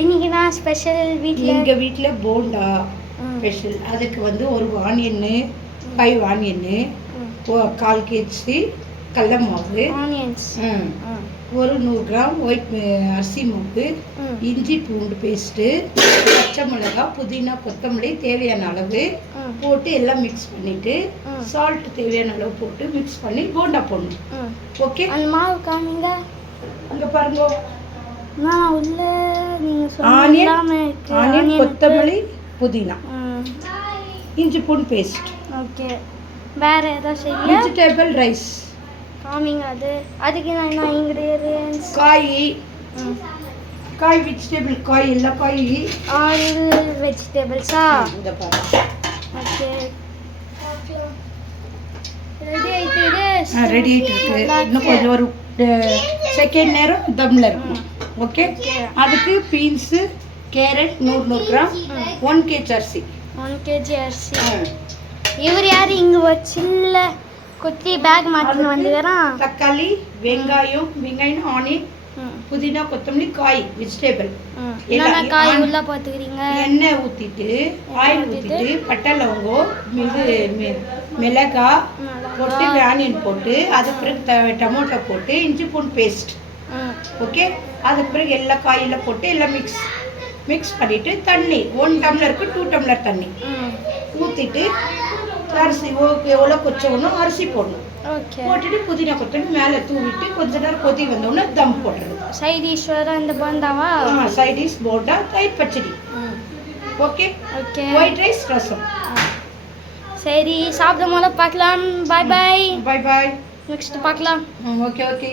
இன்னைக்கு நான் ஸ்பெஷல் வீட்டில் எங்கள் வீட்டில் போண்டா ஸ்பெஷல். அதுக்கு வந்து ஒரு ஆனியன்னு 5 ஆனியன்னு 1/4 kg கடல மாவு, ஆனியன்ஸ், ஒரு 100 கிராம் ஒயிட் அரிசி மாவு, இஞ்சி பூண்டு பேஸ்ட்டு, பச்சை மிளகாய், புதினா, கொத்தமல்லி தேவையான அளவு போட்டு எல்லாம் மிக்ஸ் பண்ணிவிட்டு சால்ட் தேவையான அளவு போட்டு மிக்ஸ் பண்ணி போண்டா போடணும். ஓகே, அந்த மாவு காமிங்க. அங்கே பாருங்க. நான் உள்ள ஆனியன், கொத்தமல்லி, புதினா, இஞ்சி பூண்டு பேஸ்ட். ஓகே, வேற ஏதாவது செய்ய? வெஜிடபிள் ரைஸ் காமிங்க. அதுக்கு நான் என்ன இன்கிரியன்ஸ்? காய் வெஜிடபிள் காய், எல்லா காய் ஆல் வெஜிடபிள்ஸா? இந்த பாருங்க. ஓகே, ரெடி ஆயிட்டு இருக்கு. இன்னும் கொஞ்சம் ஒரு செகண்ட் நேரம் தம்ல இருக்கும். ஓகே, அதுக்கு பீன்ஸு, கேரட் 100 கிராம், 1 kg அரிசி. 1 kg அரிசி. இவர் யாரு இங்க வச்சில்ல குட்டி பேக் மாட்டின்னு வந்துக்கிறான்? தக்காளி, வெங்காயம், ஆனியன், புதினா, கொத்தமல்லி, காய் வெஜிடபிள் எல்லாம் காய் உள்ள பாத்துக்கிறீங்க. எண்ணெய் ஊற்றிட்டு ஆயில் ஊற்றிட்டு பட்டை லவங்கம், மிளகாய் போட்டு ஆனியன் போட்டு அது பிறகு டொமேட்டோ போட்டு இஞ்சி பூண்டு பேஸ்ட். ஓகே, அதுக்கு பிறகு எல்லா காயெல்லாம் போட்டு எல்லாம் மிக்ஸ் பண்ணிவிட்டு தண்ணி 1 டம்ளருக்கு 2 டம்ளர் தண்ணி ஊற்றிட்டு அரிசி எவ்வளோ கொச்சவனும் அரிசி போடணும். போட்டுட்டு புதினா கொத்தமல்லி மேலே தூவிட்டு கொஞ்ச நேரம் கொதி வந்தோடனே தம் போட்டுறது. சைட் டிஷ் வேற இந்த போண்டாவா? சைட் டிஷ் போண்டா, தயிர் பச்சடி. ஓகே, ஒயிட் ரைஸ், ரசம். சரி, சாப்பிடும் போது பார்க்கலாம். பாய் பாய். பாய் பாய். நெக்ஸ்ட் பார்க்கலாம். Okay okay.